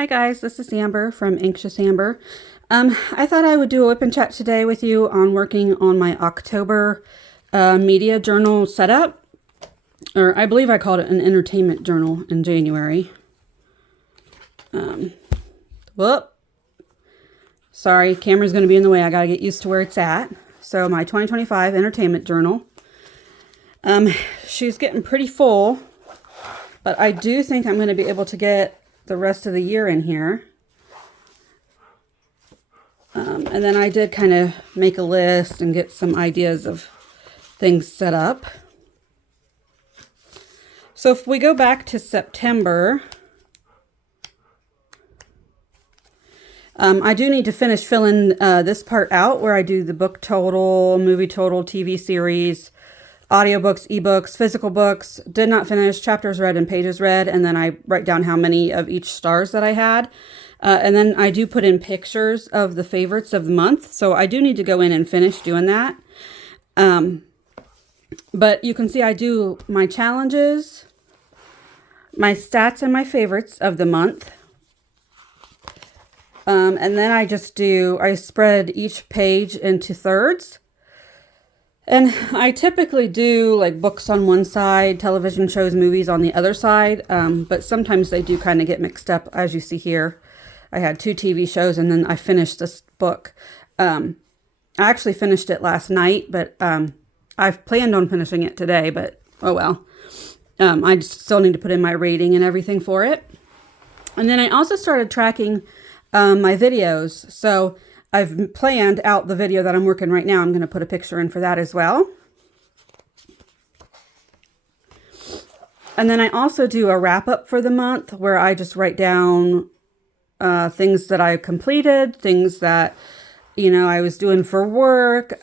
Hi guys, this is Amber from Anxious Amber. I thought I would do a whip and chat today with you on working on my October media journal setup. Or I believe I called it an entertainment journal in January. Whoop. Sorry, camera's going to be in the way. I got to get used to where it's at. So my 2025 entertainment journal. She's getting pretty full, but I do think I'm going to be able to get the rest of the year in here. And then I did kind of make a list and get some ideas of things set up. So if we go back to September, I do need to finish filling this part out where I do the book total, movie total, TV series, audiobooks, ebooks, physical books. Did not finish chapters read and pages read, and then I write down how many of each stars that I had. And then I do put in pictures of the favorites of the month. So I do need to go in and finish doing that. But you can see I do my challenges, my stats, and my favorites of the month. And then I spread each page into thirds. And I typically do like books on one side, television shows, movies on the other side. But sometimes they do kind of get mixed up, as you see here. I had 2 TV shows and then I finished this book. I actually finished it last night, but I've planned on finishing it today, but oh well. I just still need to put in my rating and everything for it. And then I also started tracking my videos. So I've planned out the video that I'm working right now. I'm going to put a picture in for that as well. And then I also do a wrap up for the month where I just write down things that I completed, things that, I was doing for work,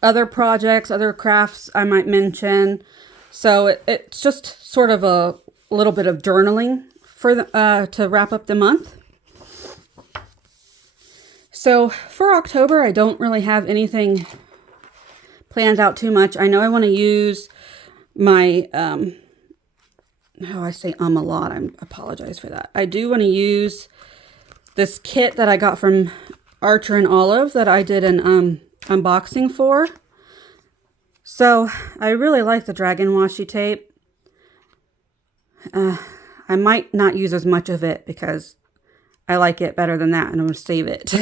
other projects, other crafts I might mention. So it's just sort of a little bit of journaling for to wrap up the month. So for October, I don't really have anything planned out too much. I know I want to use my, I say a lot. I apologize for that. I do want to use this kit that I got from Archer and Olive that I did an unboxing for. So I really like the Dragon Washi tape. I might not use as much of it because I like it better than that, and I'm going to save it.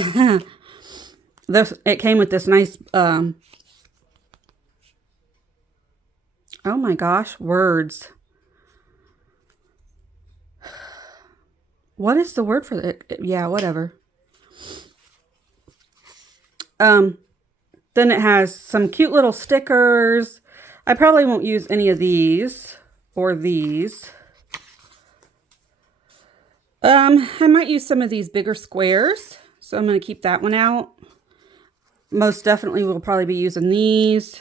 It came with this nice, oh my gosh, words. What is the word for it? Yeah, whatever. Then it has some cute little stickers. I probably won't use any of these or these. I might use some of these bigger squares, so I'm going to keep that one out. Most definitely we'll probably be using these.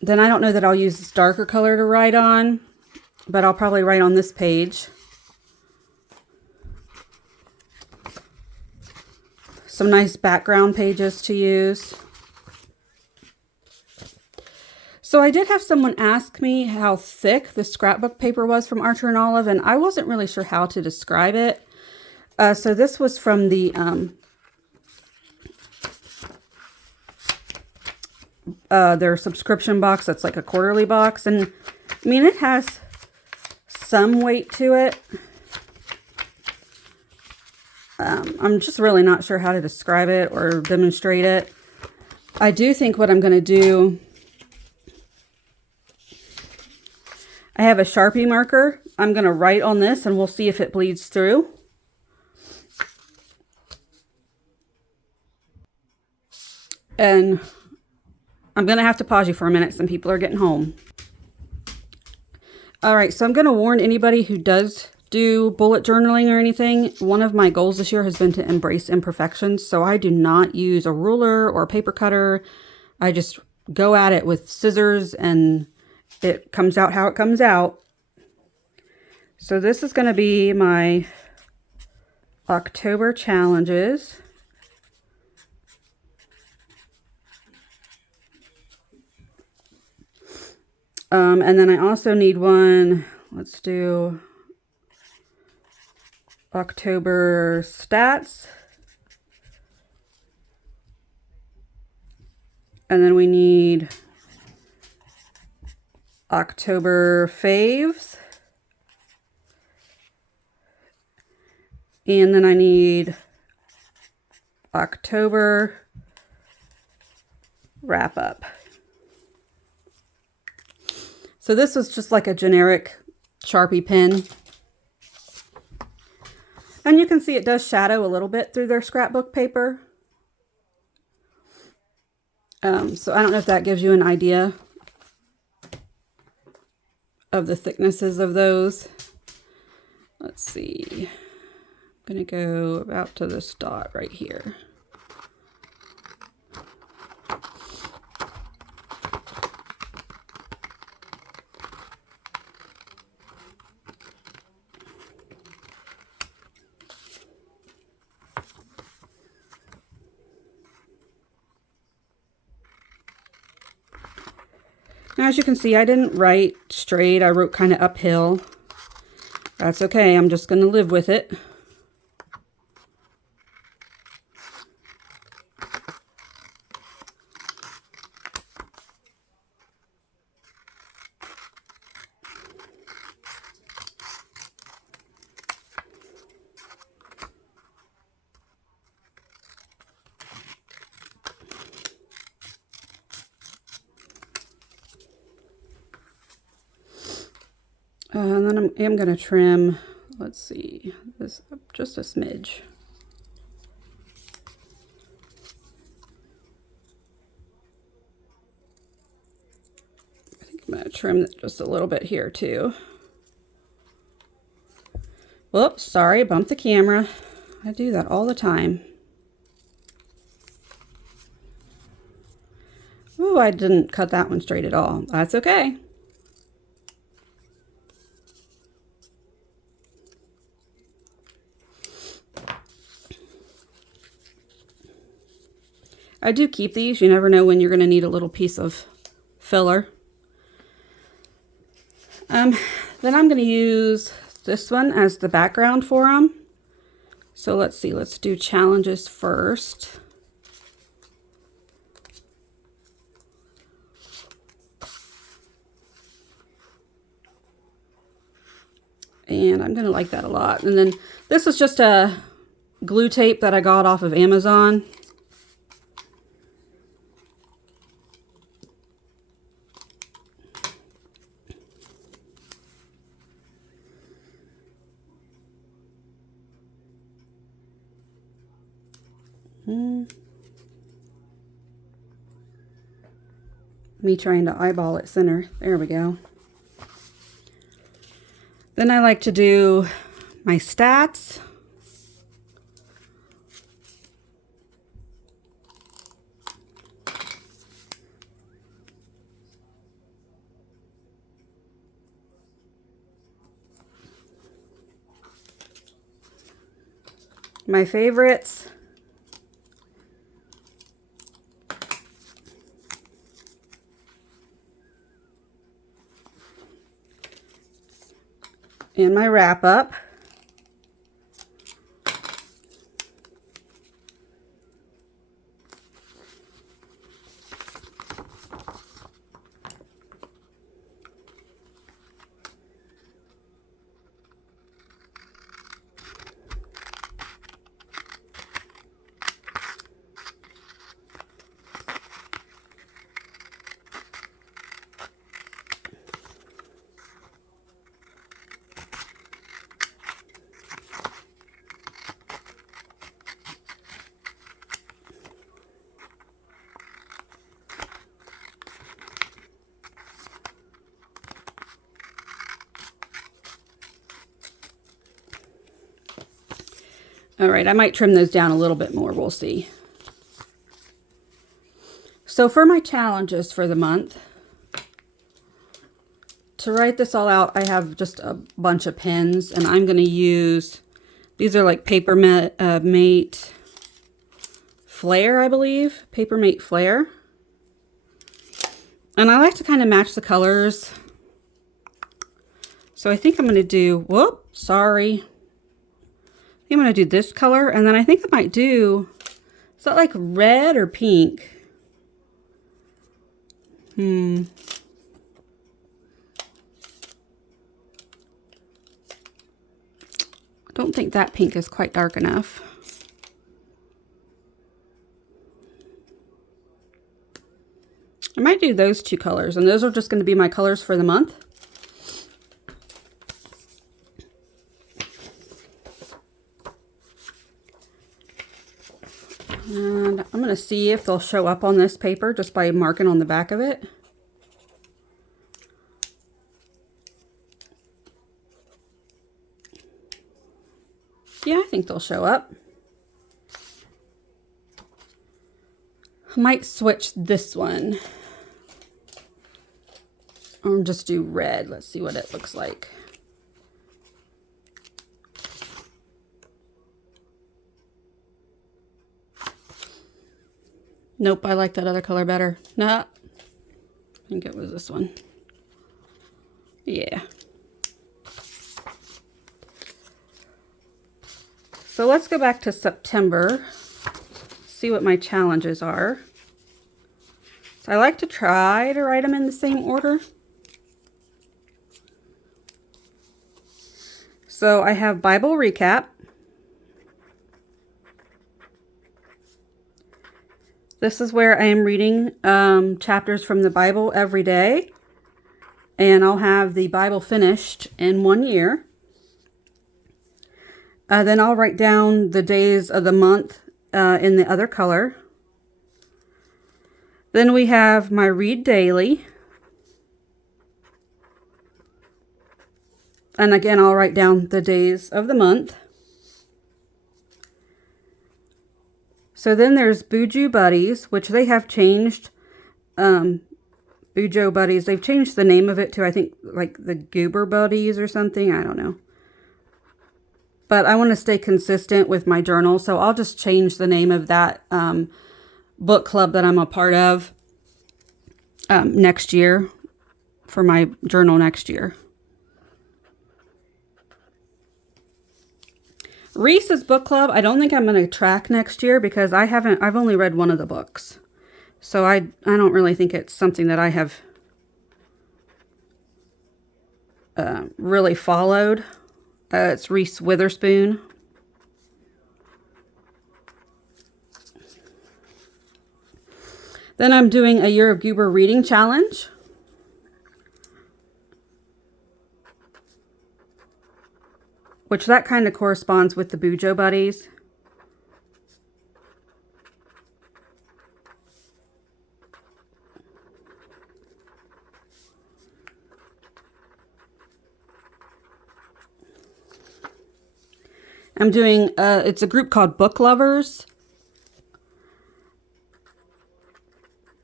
Then I don't know that I'll use this darker color to write on, but I'll probably write on this page. Some nice background pages to use. So I did have someone ask me how thick the scrapbook paper was from Archer and Olive, and I wasn't really sure how to describe it. So this was from the their subscription box. That's like a quarterly box, and I mean it has some weight to it. I'm just really not sure how to describe it or demonstrate it. I do think what I'm going to do, I have a Sharpie marker. I'm going to write on this and we'll see if it bleeds through. And I'm going to have to pause you for a minute. Some people are getting home. All right, so I'm going to warn anybody who does do bullet journaling or anything. One of my goals this year has been to embrace imperfections. So I do not use a ruler or a paper cutter. I just go at it with scissors and it comes out how it comes out. So this is going to be my October challenges. And then I also need one let's do October stats. And then we need October faves. And then I need October wrap up. So this was just like a generic Sharpie pen. And you can see it does shadow a little bit through their scrapbook paper. So I don't know if that gives you an idea of the thicknesses of those. Let's see. I'm going to go about to this dot right here. Now, as you can see, I didn't write straight. I wrote kind of uphill. That's okay. I'm just going to live with it. And then I am going to trim, let's see, this just a smidge. I think I'm going to trim it just a little bit here too. Whoops, sorry, bumped the camera. I do that all the time. Oh, I didn't cut that one straight at all. That's okay. I do keep these. You never know when you're going to need a little piece of filler. Then I'm going to use this one as the background for them. So let's see. Let's do challenges first. And I'm going to like that a lot. And then this is just a glue tape that I got off of Amazon. Me trying to eyeball it center. There we go. Then I like to do my stats. My favorites. And my wrap up. All right, I might trim those down a little bit more. We'll see. So for my challenges for the month, to write this all out, I have just a bunch of pens, and I'm going to use, these are like Paper Mate Flare, I believe. Paper Mate Flare. And I like to kind of match the colors. So I think I'm going to do, whoop, sorry. I'm going to do this color, and then I think I might do, is that like red or pink? I don't think that pink is quite dark enough. I might do those two colors, and those are just going to be my colors for the month. And I'm going to see if they'll show up on this paper just by marking on the back of it. Yeah, I think they'll show up. I might switch this one. Or just do red. Let's see what it looks like. Nope, I like that other color better. Nah, I think it was this one. Yeah. So let's go back to September, see what my challenges are. So I like to try to write them in the same order. So I have Bible recap. This is where I am reading chapters from the Bible every day. And I'll have the Bible finished in 1 year. Then I'll write down the days of the month in the other color. Then we have my Read Daily. And again, I'll write down the days of the month. So then there's Buju Buddies, which they have changed. Bujo Buddies, they've changed the name of it to, I think, like the Goober Buddies or something. I don't know. But I want to stay consistent with my journal, so I'll just change the name of that book club that I'm a part of next year for my journal next year. Reese's book club, I don't think I'm going to track next year because I've only read one of the books. So I don't really think it's something that I have really followed. It's Reese Witherspoon. Then I'm doing a Year of Goober Reading Challenge. Which that kind of corresponds with the Bujo Buddies. I'm doing, it's a group called Book Lovers.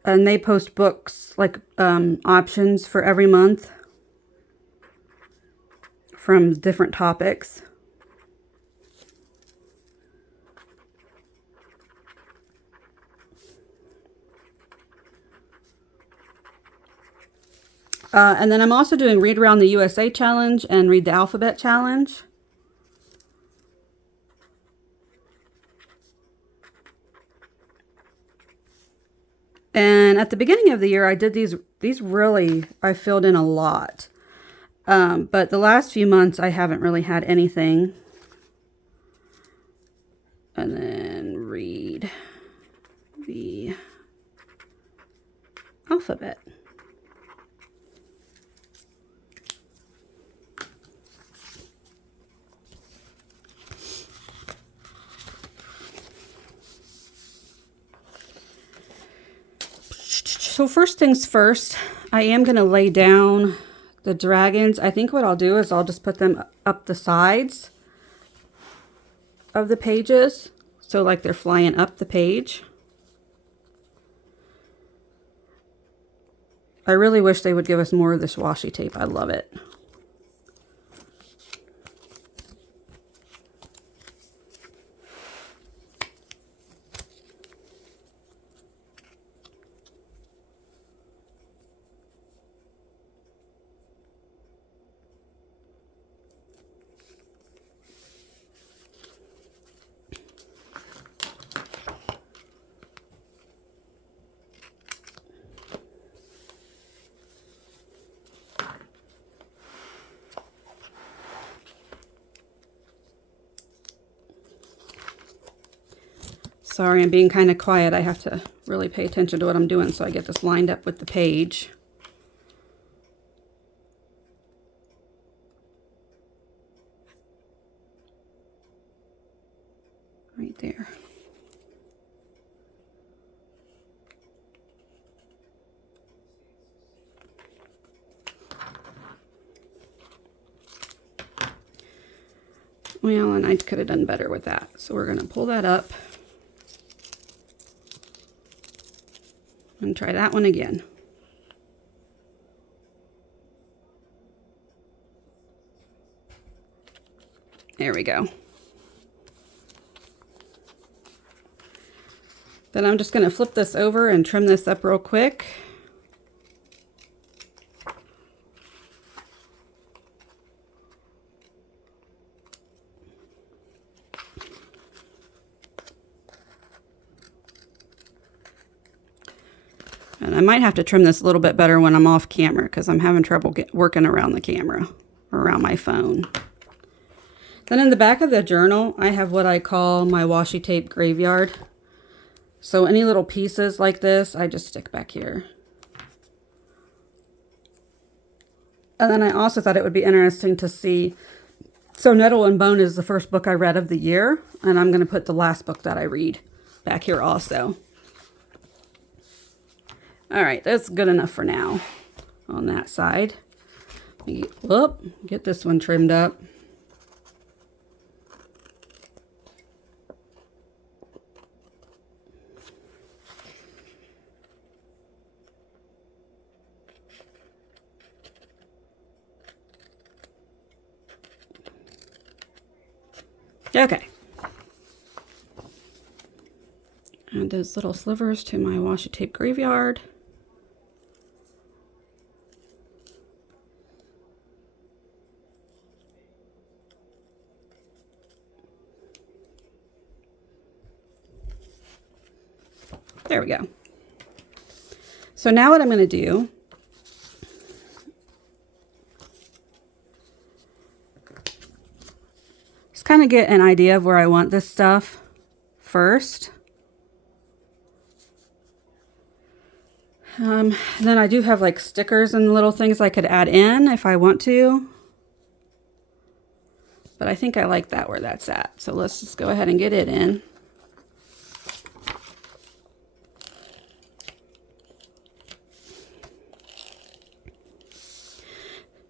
And they post books, like options for every month from different topics. And then I'm also doing Read Around the USA Challenge and Read the Alphabet Challenge. And at the beginning of the year, I did these really, I filled in a lot. But the last few months, I haven't really had anything. And then read the alphabet. So first things first, I am going to lay down the dragons. I think what I'll do is I'll just put them up the sides of the pages. So like they're flying up the page. I really wish they would give us more of this washi tape. I love it. Sorry, I'm being kind of quiet. I have to really pay attention to what I'm doing so I get this lined up with the page. Right there. Well, and I could have done better with that. So we're going to pull that up and try that one again. There we go. Then I'm just going to flip this over and trim this up real quick. And I might have to trim this a little bit better when I'm off camera because I'm having trouble working around the camera, or around my phone. Then in the back of the journal, I have what I call my washi tape graveyard. So any little pieces like this, I just stick back here. And then I also thought it would be interesting to see. So Nettle and Bone is the first book I read of the year. And I'm going to put the last book that I read back here also. All right, that's good enough for now on that side. Get this one trimmed up. Okay. Add those little slivers to my washi tape graveyard. There we go. So now what I'm going to do is kind of get an idea of where I want this stuff first. Then I do have like stickers and little things I could add in if I want to. But I think I like that where that's at. So let's just go ahead and get it in.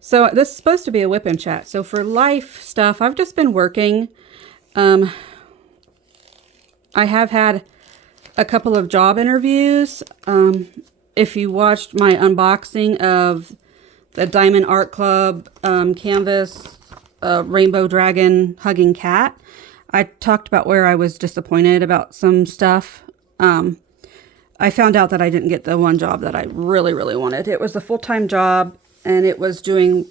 So this is supposed to be a whip and chat. So for life stuff, I've just been working. I have had a couple of job interviews. If you watched my unboxing of the Diamond Art Club canvas, Rainbow Dragon Hugging Cat, I talked about where I was disappointed about some stuff. I found out that I didn't get the one job that I really, really wanted. It was a full-time job. And it was doing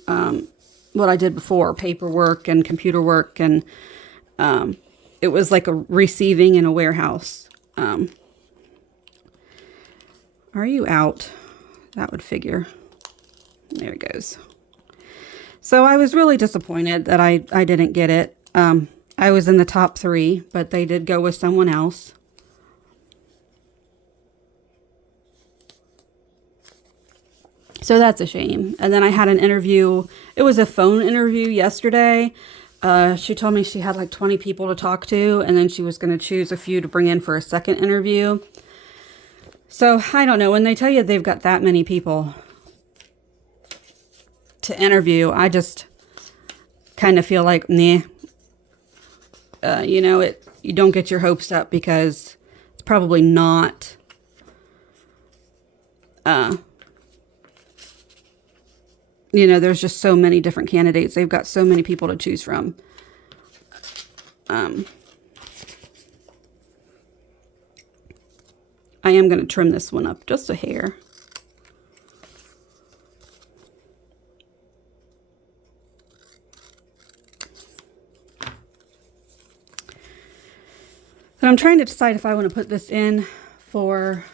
what I did before, paperwork and computer work. And it was like a receiving in a warehouse. Are you out? That would figure. There it goes. So I was really disappointed that I didn't get it. I was in the top 3, but they did go with someone else. So that's a shame. And then I had an interview. It was a phone interview yesterday. She told me she had like 20 people to talk to, and then she was going to choose a few to bring in for a second interview. So I don't know. When they tell you they've got that many people to interview, I just kind of feel like, nah. You know, you don't get your hopes up because it's probably not... you know, there's just so many different candidates. They've got so many people to choose from. I am going to trim this one up just a hair. And I'm trying to decide if I want to put this in for,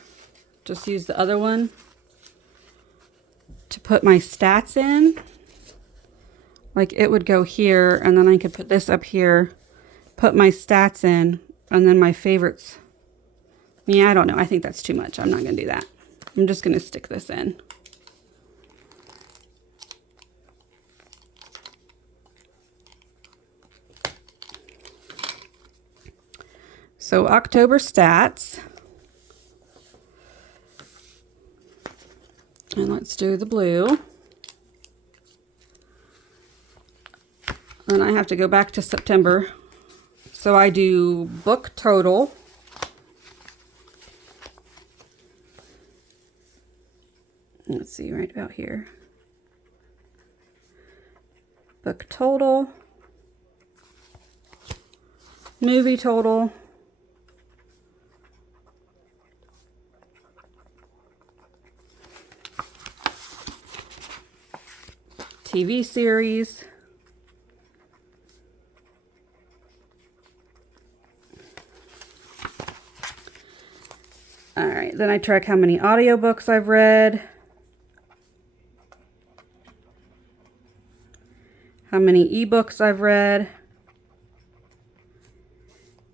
just use the other one to put my stats in. Like it would go here, and then I could put this up here, put my stats in, and then my favorites Yeah, I don't know. I think that's too much. I'm not going to do that. I'm just going to stick this in. So October stats. And let's do the blue. Then I have to go back to September. So I do book total. Let's see, right about here. Book total. Movie total. TV series. All right, then I track how many audiobooks I've read, how many ebooks I've read,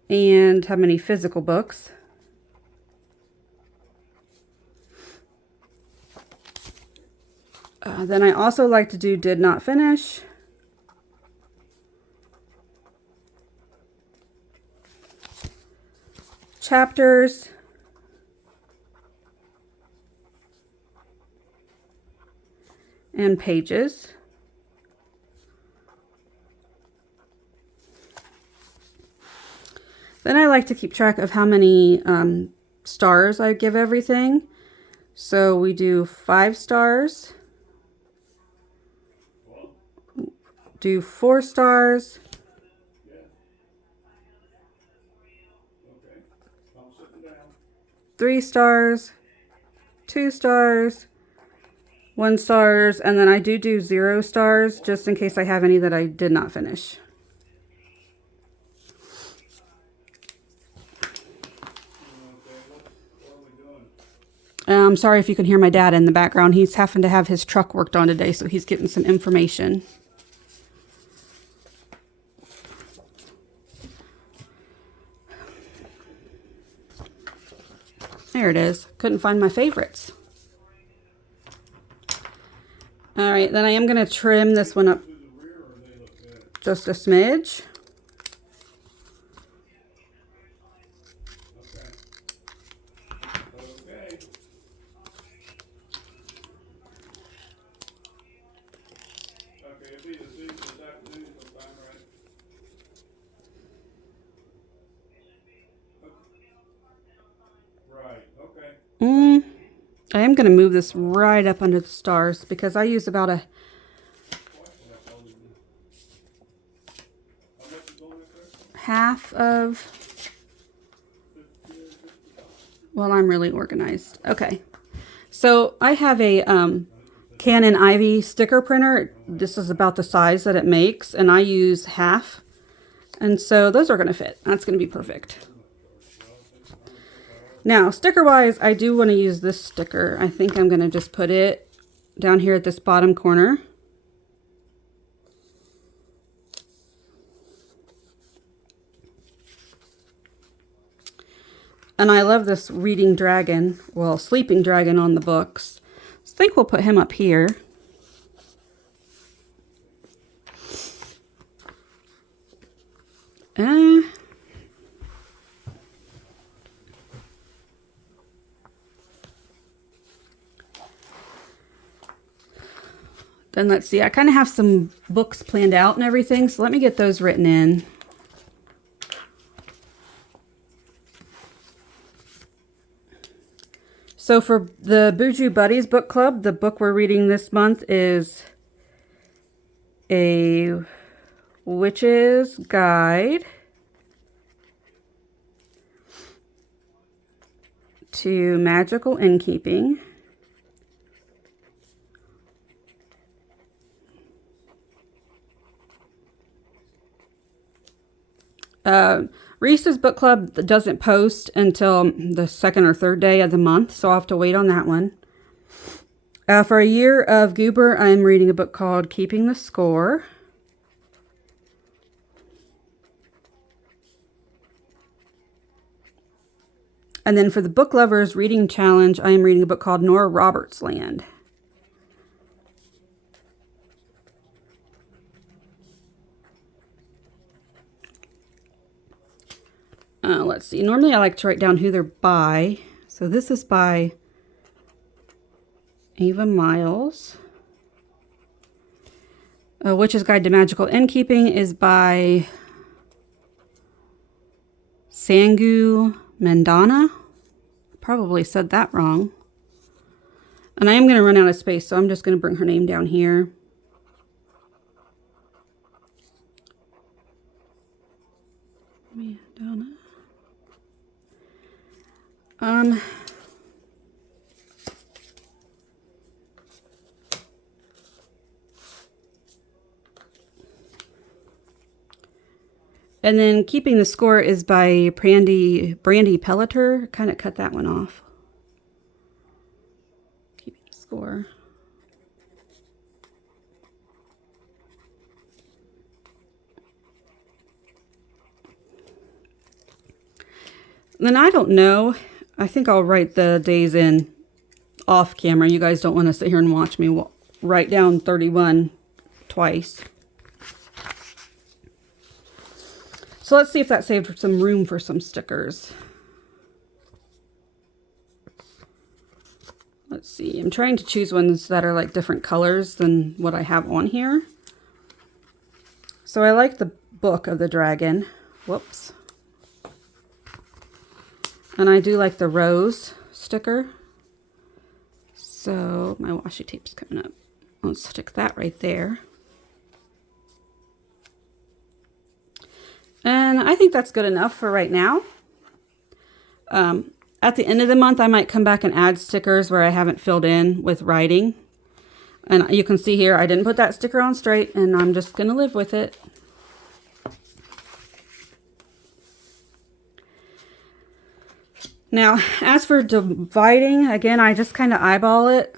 and how many physical books. Then I also like to do did not finish. Chapters. And pages. Then I like to keep track of how many stars I give everything. So we do 5 stars. Do 4 stars. 3 stars. 2 stars. 1 stars. And then I do 0 stars just in case I have any that I did not finish. I'm sorry if you can hear my dad in the background. He's having to have his truck worked on today, so he's getting some information. There it is. Couldn't find my favorites. All right, then I am going to trim this one up just a smidge. I am going to move this right up under the stars because I use about a half of, well, I'm really organized. Okay. So I have a Canon Ivy sticker printer. This is about the size that it makes, and I use half. And so those are going to fit. That's going to be perfect. Now, sticker-wise, I do want to use this sticker. I think I'm going to just put it down here at this bottom corner. And I love this reading dragon, well, sleeping dragon on the books. So I think we'll put him up here. Then let's see, I kind of have some books planned out and everything, so let me get those written in. So for the Buju Buddies book club, the book we're reading this month is A Witch's Guide to Magical Innkeeping. Reese's book club doesn't post until the second or third day of the month, so I'll have to wait on that one. For A Year of Goober, I'm reading a book called Keeping the Score. And then for the Book Lovers Reading Challenge, I am reading a book called Nora Roberts Land. Let's see. Normally I like to write down who they're by. So this is by Ava Miles. Witch's Guide to Magical Innkeeping is by Sangu Mandana. Probably said that wrong. And I am going to run out of space, so I'm just going to bring her name down here. Mandana. And then Keeping the Score is by Brandy Pelleter. Kind of cut that one off. Keeping the Score. Then I don't know. I think I'll write the days in off camera. You guys don't want to sit here and watch me write down 31 twice. So let's see if that saved some room for some stickers. Let's see. I'm trying to choose ones that are like different colors than what I have on here. So I like the Book of the Dragon. Whoops. And I do like the rose sticker. So my washi tape's coming up. Let's stick that right there. And I think that's good enough for right now. At the end of the month, I might come back and add stickers where I haven't filled in with writing. And you can see here, I didn't put that sticker on straight, and I'm just going to live with it. Now, as for dividing, again, I just kind of eyeball it.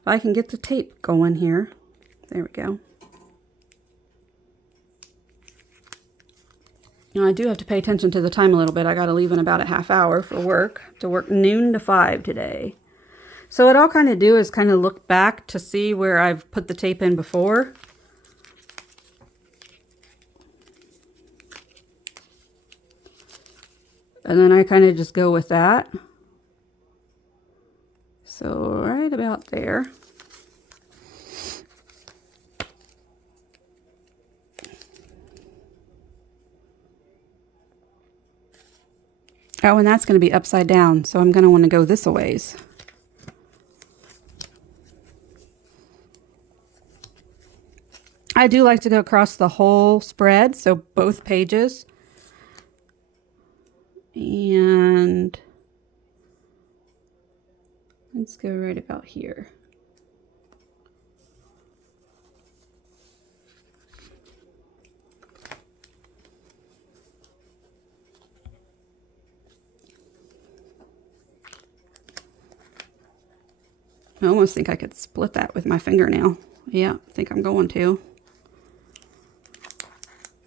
If I can get the tape going here. There we go. Now, I do have to pay attention to the time a little bit. I got to leave in about a half hour for work. To work noon to 5 today. So what I'll kind of do is kind of look back to see where I've put the tape in before. And then I kind of just go with that. So right about there. Oh, and that's going to be upside down, so I'm going to want to go this a ways. I do like to go across the whole spread, so both pages. And let's go right about here. I almost think I could split that with my fingernail. Yeah, I think I'm going to.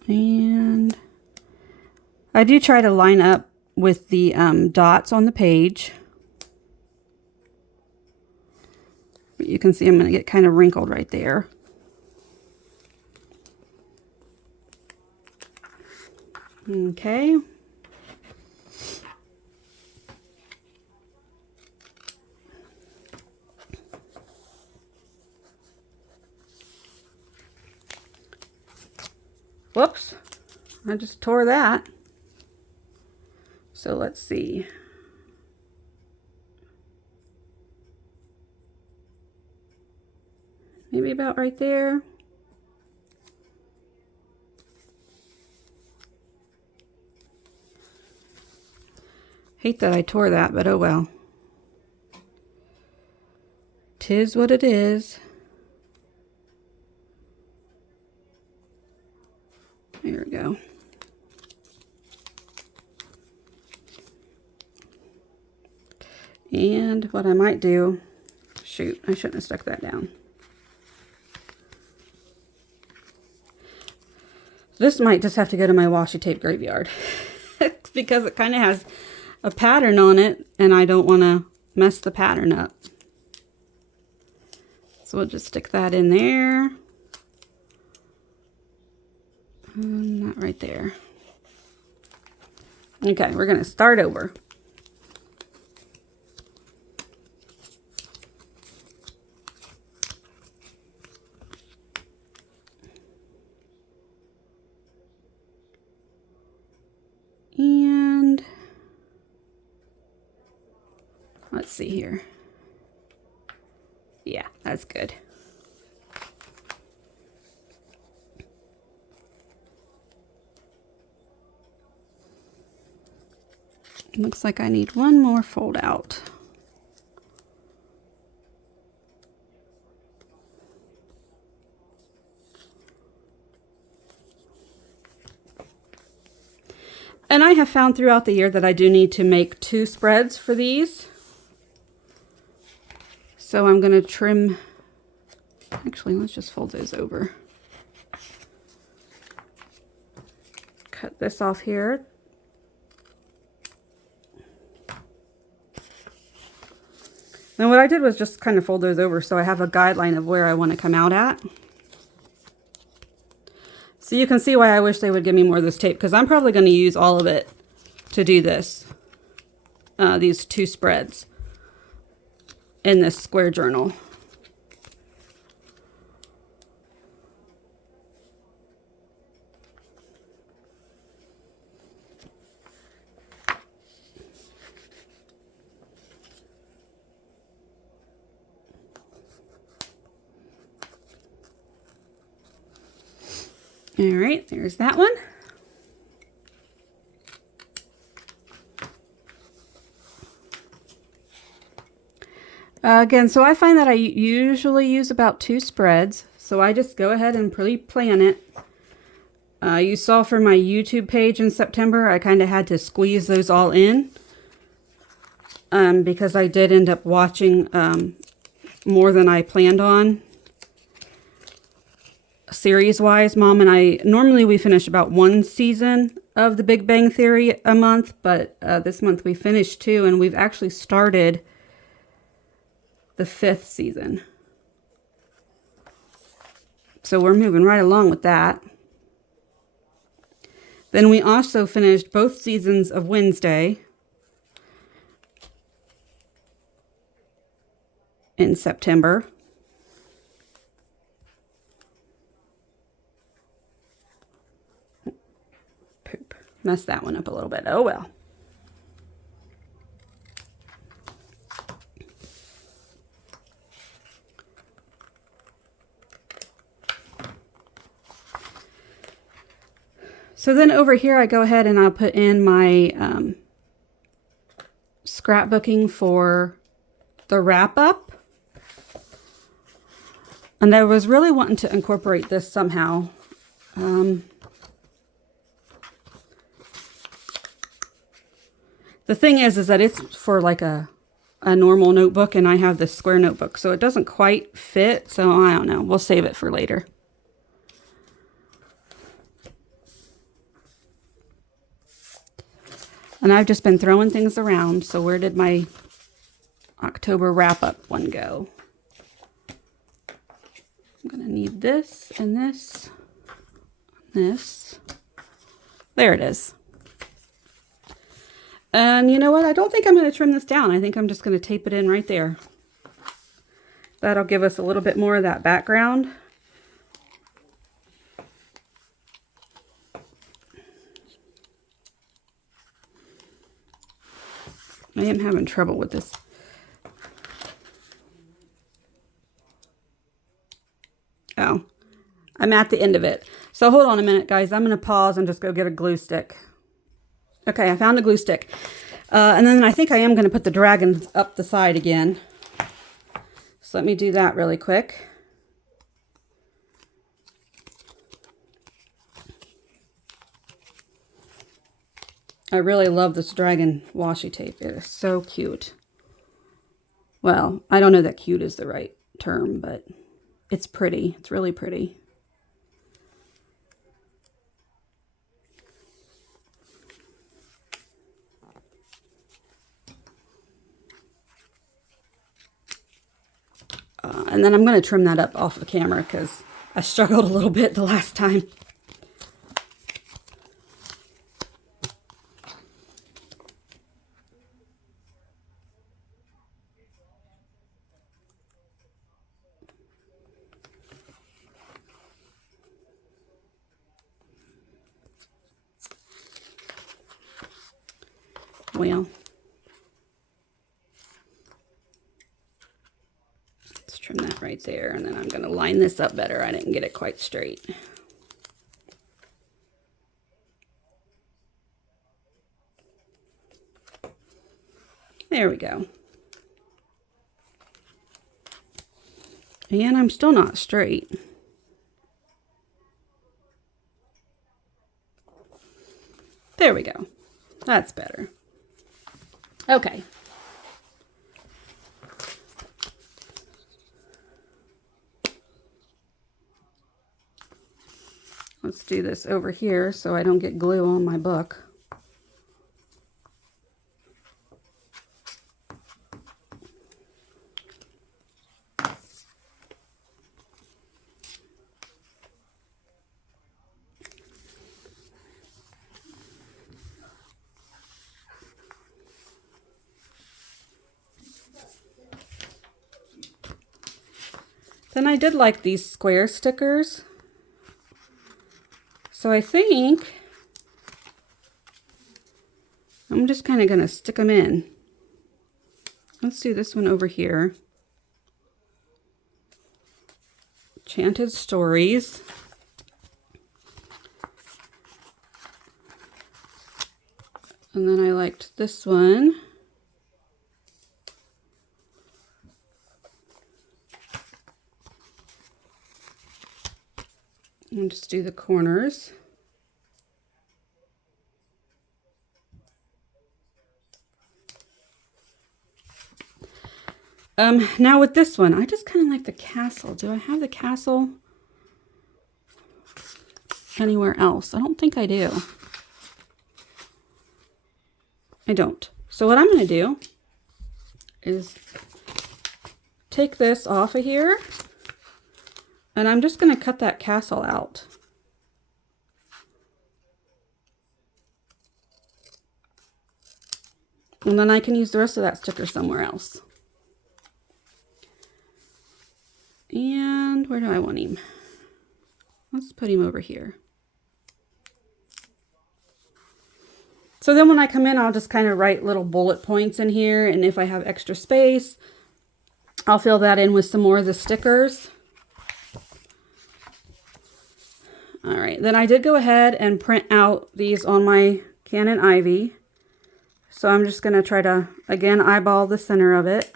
And I do try to line up with the dots on the page. But you can see I'm going to get kind of wrinkled right there. Okay. Whoops, I just tore that. So let's see. Maybe about right there. Hate that I tore that, but oh well. 'Tis what it is. There we go. And what I might do, Shoot, I shouldn't have stuck that down. This might just have to go to my washi tape graveyard because it kind of has a pattern on it and I don't want to mess the pattern up. So we'll just stick that in there. Not right there. Okay, we're going to start over. And let's see here. Yeah, that's good. Looks like I need one more fold out. And I have found throughout the year that I do need to make 2 spreads for these. So I'm going to trim, actually let's just fold those over. Cut this off here. And what I did was just kind of fold those over so I have a guideline of where I want to come out at. So you can see why I wish they would give me more of this tape, because I'm probably going to use all of it to do this, these 2 spreads in this square journal. All right, there's that one. Again, so I find that I usually use about 2 spreads, so I just go ahead and pre-plan it. You saw for my YouTube page in September, I kind of had to squeeze those all in because I did end up watching more than I planned on. Series-wise, Mom and I, normally we finish about 1 season of The Big Bang Theory a month, but this month we finished 2, and we've actually started the 5th season. So we're moving right along with that. Then we also finished both seasons of Wednesday in September. Poop. Messed that one up a little bit. Oh well. So then over here, I go ahead and I'll put in my scrapbooking for the wrap up. And I was really wanting to incorporate this somehow. The thing is that it's for like a normal notebook, and I have this square notebook, so it doesn't quite fit. So I don't know. We'll save it for later. And I've just been throwing things around. So where did my October wrap-up one go? I'm going to need this and this, and this. There it is. And you know what? I don't think I'm going to trim this down. I think I'm just going to tape it in right there. That'll give us a little bit more of that background. I am having trouble with this. Oh, I'm at the end of it. So hold on a minute, guys. I'm going to pause and just go get a glue stick. Okay, I found the glue stick. And then I think I am going to put the dragons up the side again. So let me do that really quick. I really love this dragon washi tape. It is so cute. Well, I don't know that cute is the right term, but it's pretty. It's really pretty. And then I'm going to trim that up off the camera because I struggled a little bit the last time. Well, let's trim that right there, and then I'm going to line this up better. I didn't get it quite straight. There we go. And I'm still not straight. There we go. That's better. Okay. Let's do this over here so I don't get glue on my book. Then I did like these square stickers. So I think I'm just kind of going to stick them in. Let's do this one over here. Enchanted Stories. And then I liked this one. And just do the corners. Now with this one, I just kind of like the castle. Do I have the castle anywhere else? I don't think I do. I don't. So what I'm going to do is take this off of here, and I'm just going to cut that castle out. And then I can use the rest of that sticker somewhere else. And where do I want him? Let's put him over here. So then when I come in, I'll just kind of write little bullet points in here. And if I have extra space, I'll fill that in with some more of the stickers. All right, then I did go ahead and print out these on my Canon Ivy. So I'm just going to try to, again, eyeball the center of it.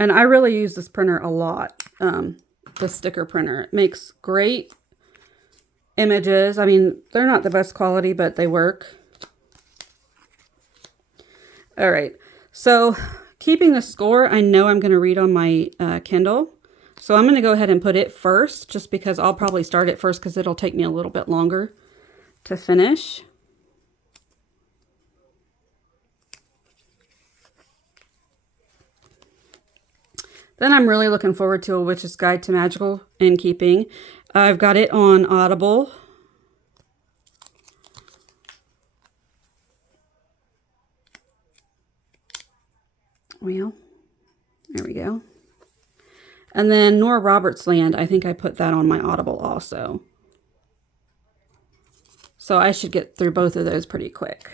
And I really use this printer a lot, the sticker printer. It makes great images. I mean, they're not the best quality, but they work. All right, so keeping the score, I know I'm going to read on my Kindle. So I'm going to go ahead and put it first, just because I'll probably start it first because it'll take me a little bit longer to finish. Then I'm really looking forward to A Witch's Guide to Magical Innkeeping. I've got it on Audible. Well, there we go. And then Nora Roberts' Land, I think I put that on my Audible also. So I should get through both of those pretty quick.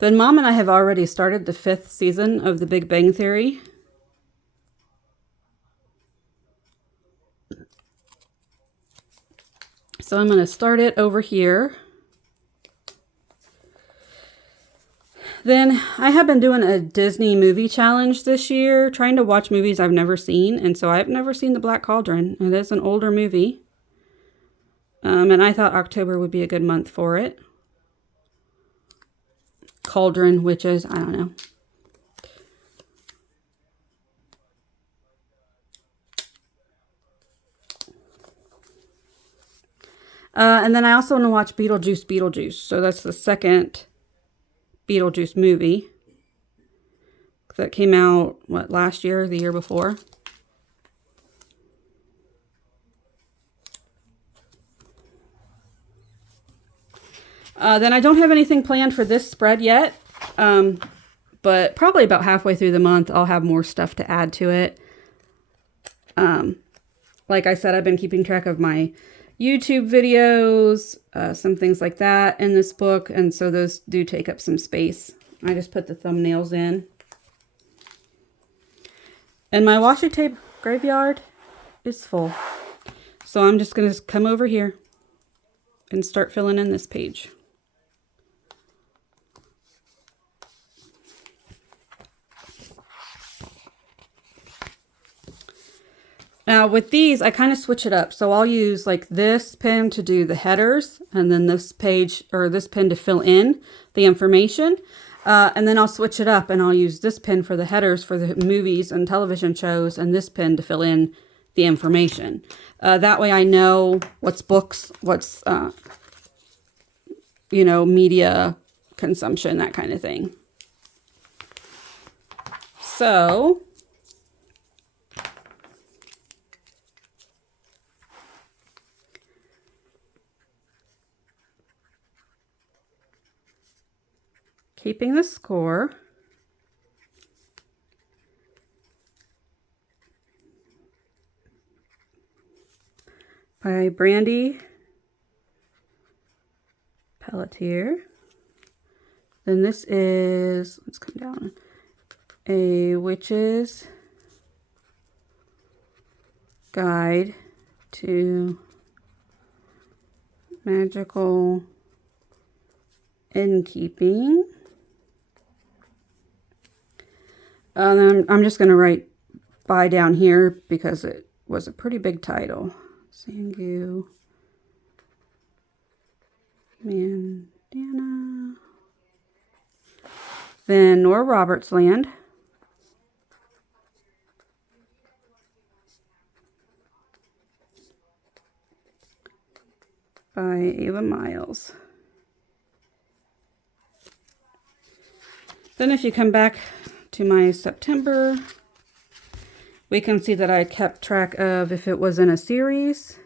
Then Mom and I have already started the 5th season of The Big Bang Theory. So I'm going to start it over here. Then I have been doing a Disney movie challenge this year, trying to watch movies I've never seen. And so I've never seen The Black Cauldron. It is an older movie. And I thought October would be a good month for it. Cauldron, witches, I don't know. And then I also want to watch Beetlejuice. So that's the second Beetlejuice movie that came out, what, last year, the year before? Then I don't have anything planned for this spread yet, but probably about halfway through the month, I'll have more stuff to add to it. Like I said, I've been keeping track of my YouTube videos, some things like that in this book, and so those do take up some space. I just put the thumbnails in. And my washi tape graveyard is full. So I'm just going to come over here and start filling in this page. Now with these, I kind of switch it up. So I'll use like this pen to do the headers, and then this page or this pen to fill in the information. And then I'll switch it up and I'll use this pen for the headers for the movies and television shows, and this pen to fill in the information. That way I know what's books, what's, you know, media consumption, that kind of thing. So keeping the score. By Brandy Pelletier. Then this is, let's come down, A Witch's Guide to Magical Innkeeping. Then I'm just going to write by down here because it was a pretty big title. Sangu Mandana. Then Nora Roberts Land. By Ava Miles. Then if you come back to my September, we can see that I kept track of if it was in a series,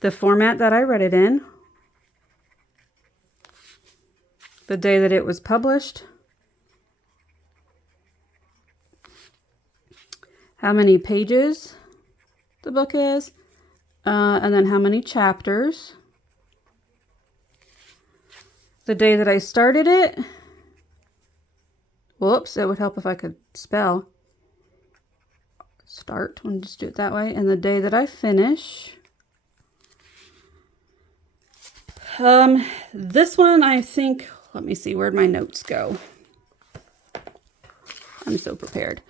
the format that I read it in, the day that it was published, how many pages the book is, and then how many chapters, the day that I started it. Whoops, it would help if I could spell. Start, I'll just do it that way. And the day that I finish. This one, I think, let me see, where'd my notes go? I'm so prepared.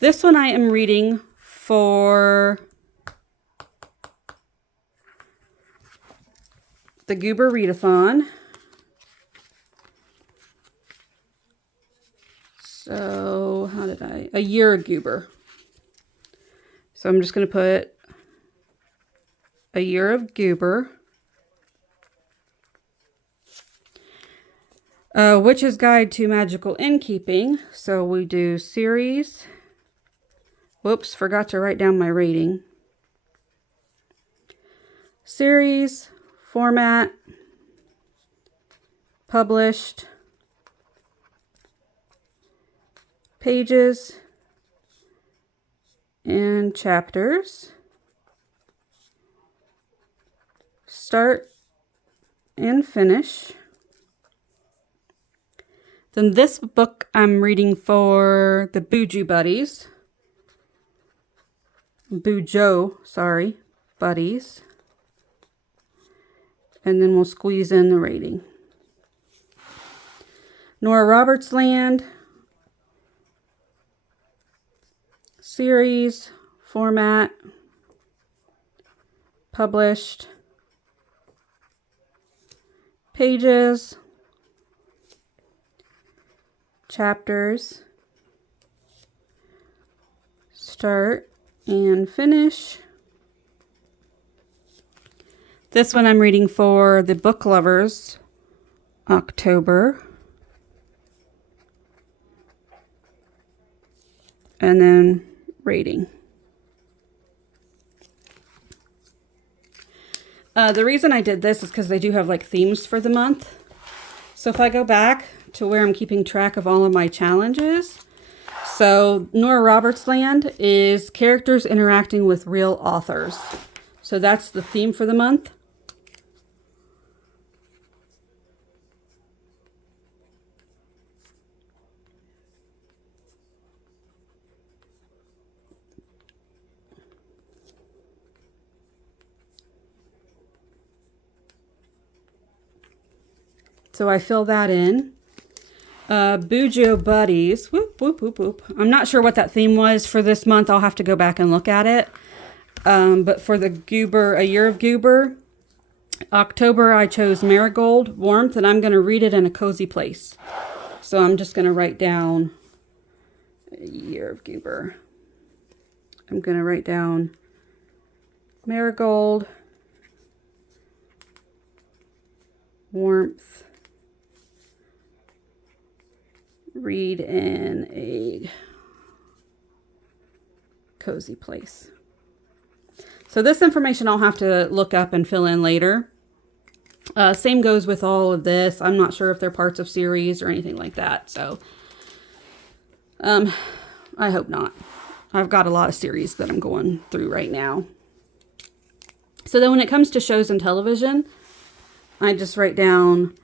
This one I am reading for the Goober Readathon. So, how did a year of Goober. So I'm just going to put a year of Goober. Witch's Guide to Magical Innkeeping. So we do series. Whoops, forgot to write down my rating. Series, format, published, pages, and chapters. Start and finish. Then this book I'm reading for the Bujo Buddies. Buddies. And then we'll squeeze in the rating. Nora Roberts Land. Series, format, published, pages, chapters, start and finish. This one I'm reading for the book lovers, October. And then rating. The reason I did this is because they do have like themes for the month. So if I go back to where I'm keeping track of all of my challenges. So Nora Roberts Land is characters interacting with real authors. So that's the theme for the month. So I fill that in. Bujo Buddies. Whoop, whoop, whoop, whoop. I'm not sure what that theme was for this month. I'll have to go back and look at it. But for the Goober, A Year of Goober, October, I chose Marigold, Warmth, and I'm going to read it in a cozy place. So I'm just going to write down A Year of Goober. I'm going to write down Marigold, Warmth, read in a cozy place. So this information I'll have to look up and fill in later. Same goes with all of this. I'm not sure if they're parts of series or anything like that. So I hope not. I've got a lot of series that I'm going through right now. So then when it comes to shows and television, I just write down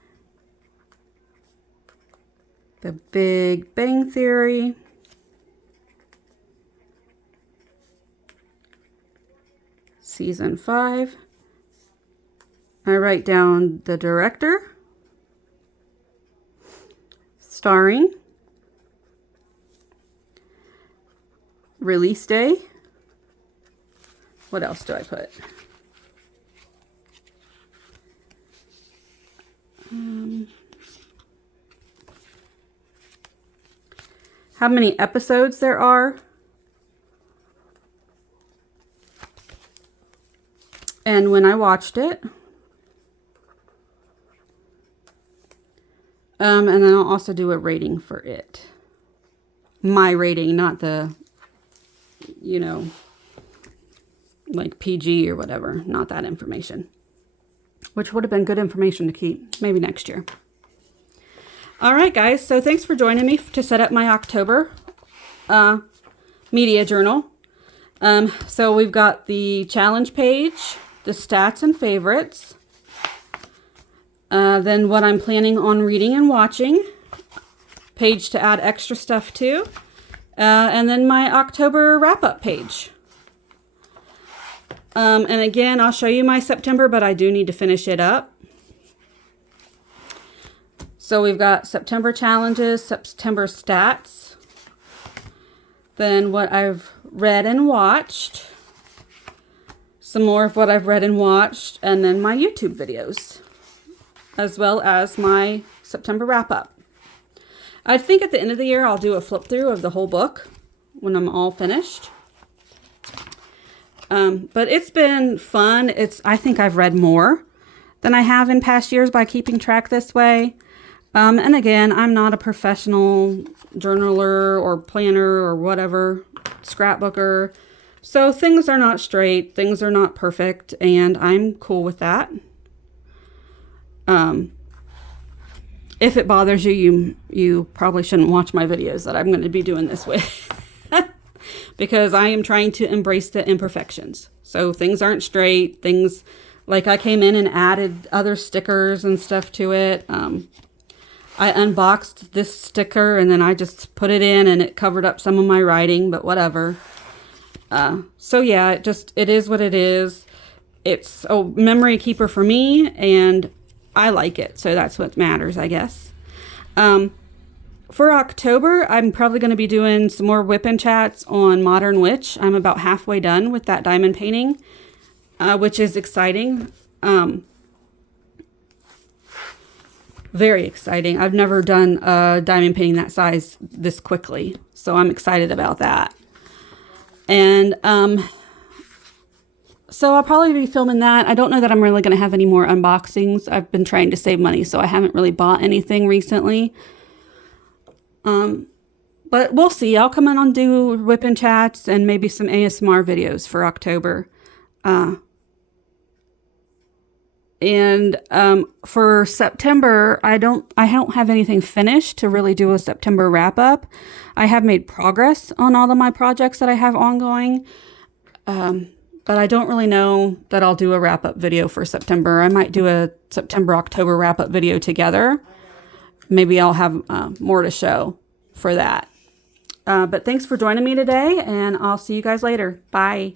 The Big Bang Theory, Season 5. I write down the director, starring, release day. What else do I put? How many episodes there are, and when I watched it, and then I'll also do a rating for it. My rating, not the, you know, like PG or whatever, not that information, which would have been good information to keep maybe next year. All right, guys. So thanks for joining me to set up my October media journal. So we've got the challenge page, the stats and favorites, then what I'm planning on reading and watching, page to add extra stuff to, and then my October wrap-up page. And again, I'll show you my September, but I do need to finish it up. So we've got September challenges, September stats, then what I've read and watched, some more of what I've read and watched, and then my YouTube videos, as well as my September wrap-up. I think at the end of the year, I'll do a flip through of the whole book when I'm all finished. But it's been fun. I think I've read more than I have in past years by keeping track this way. And again, I'm not a professional journaler or planner or whatever, scrapbooker. So things are not straight, things are not perfect, and I'm cool with that. If it bothers you, you probably shouldn't watch my videos that I'm going to be doing this with. Because I am trying to embrace the imperfections. So things aren't straight, things like I came in and added other stickers and stuff to it. I unboxed this sticker and then I just put it in and it covered up some of my writing, but whatever. So yeah, it is what it is. It's a memory keeper for me and I like it. So that's what matters, I guess. For October, I'm probably going to be doing some more whip and chats on Modern Witch. I'm about halfway done with that diamond painting, which is exciting. Very exciting. I've never done a diamond painting that size this quickly, so I'm excited about that. And so I'll probably be filming that. I don't know that I'm really going to have any more unboxings. I've been trying to save money, so I haven't really bought anything recently. But we'll see. I'll come in and do whip and chats and maybe some ASMR videos for October. And for September, I don't have anything finished to really do a September wrap up. I have made progress on all of my projects that I have ongoing. But I don't really know that I'll do a wrap up video for September. I might do a September, October wrap up video together. Maybe I'll have more to show for that. But thanks for joining me today, and I'll see you guys later. Bye.